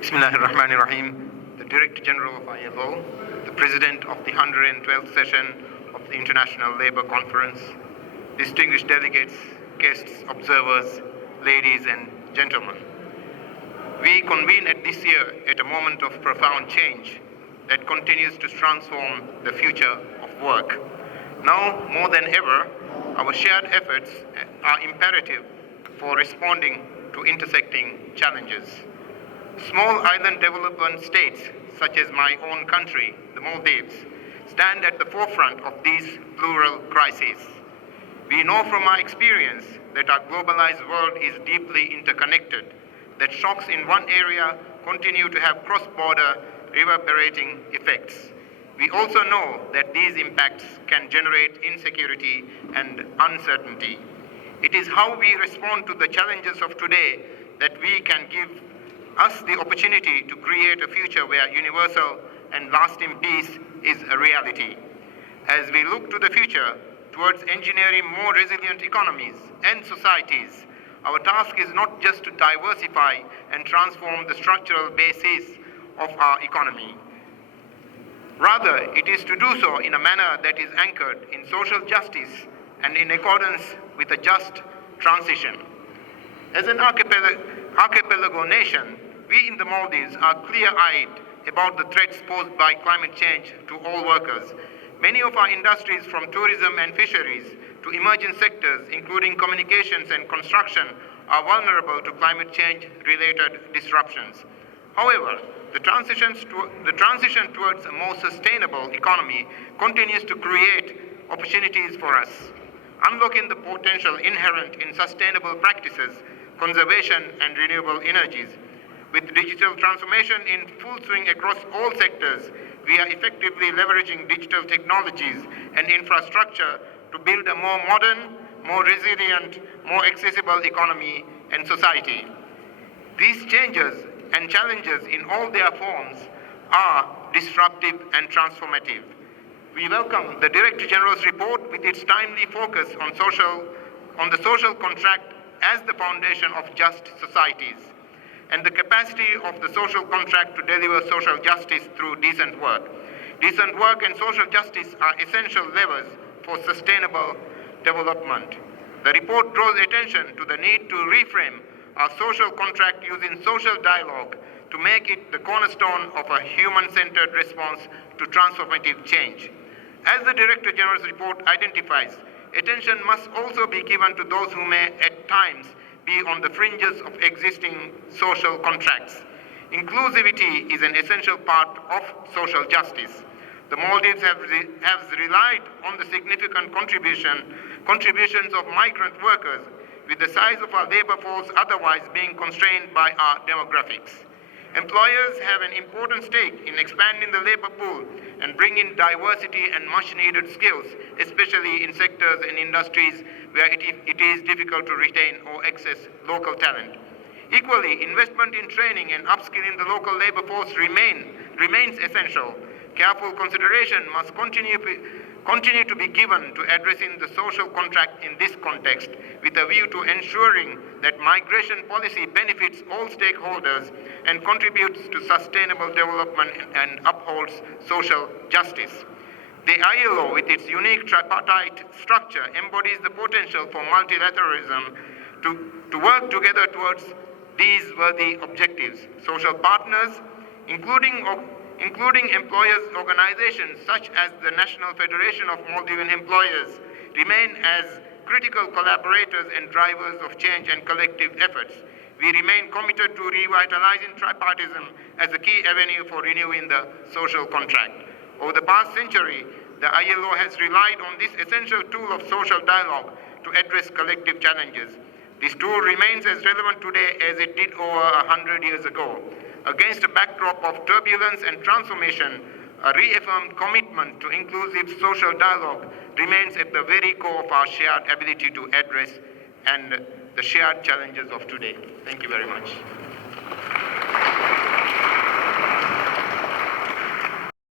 Bismillahirrahmanirrahim. The Director General of ILO, the President of the 112th session of the International Labour Conference, distinguished delegates, guests, observers, ladies and gentlemen. We convene at this year at a moment of profound change that continues to transform the future of work. Now, more than ever, our shared efforts are imperative for responding to intersecting challenges. Small island development states, such as my own country, the Maldives, stand at the forefront of these plural crises. We know from our experience that our globalized world is deeply interconnected, that shocks in one area continue to have cross-border reverberating effects. We also know that these impacts can generate insecurity and uncertainty. It is how we respond to the challenges of today that we can give us the opportunity to create a future where universal and lasting peace is a reality. As we look to the future towards engineering more resilient economies and societies, our task is not just to diversify and transform the structural basis of our economy. Rather, it is to do so in a manner that is anchored in social justice and in accordance with a just transition. As an archipelago nation, we in the Maldives are clear-eyed about the threats posed by climate change to all workers. Many of our industries, from tourism and fisheries to emerging sectors, including communications and construction, are vulnerable to climate change-related disruptions. However, the transition towards a more sustainable economy continues to create opportunities for us, unlocking the potential inherent in sustainable practices, conservation and renewable energies. With digital transformation in full swing across all sectors, we are effectively leveraging digital technologies and infrastructure to build a more modern, more resilient, more accessible economy and society. These changes and challenges in all their forms are disruptive and transformative. We welcome the Director General's report with its timely focus on the social contract as the foundation of just societies, and the capacity of the social contract to deliver social justice through decent work. Decent work and social justice are essential levers for sustainable development. The report draws attention to the need to reframe our social contract using social dialogue to make it the cornerstone of a human-centered response to transformative change. As the Director General's report identifies, attention must also be given to those who may at times be on the fringes of existing social contracts. Inclusivity is an essential part of social justice. The Maldives has relied on the significant contributions of migrant workers, with the size of our labor force otherwise being constrained by our demographics. Employers have an important stake in expanding the labor pool and bringing diversity and much-needed skills, especially in sectors and industries where it is difficult to retain or access local talent. Equally, investment in training and upskilling the local labor force remains essential. Careful consideration must continue to be given to addressing the social contract in this context, with a view to ensuring that migration policy benefits all stakeholders and contributes to sustainable development and upholds social justice. The ILO, with its unique tripartite structure, embodies the potential for multilateralism to work together towards these worthy objectives. Social partners, including employers' organizations such as the National Federation of Maldivian Employers, remain as critical collaborators and drivers of change and collective efforts. We remain committed to revitalizing tripartism as a key avenue for renewing the social contract. Over the past century, the ILO has relied on this essential tool of social dialogue to address collective challenges. This tool remains as relevant today as it did over 100 years ago. Against a backdrop of turbulence and transformation, a reaffirmed commitment to inclusive social dialogue remains at the very core of our shared ability to address and the shared challenges of today. Thank you very much.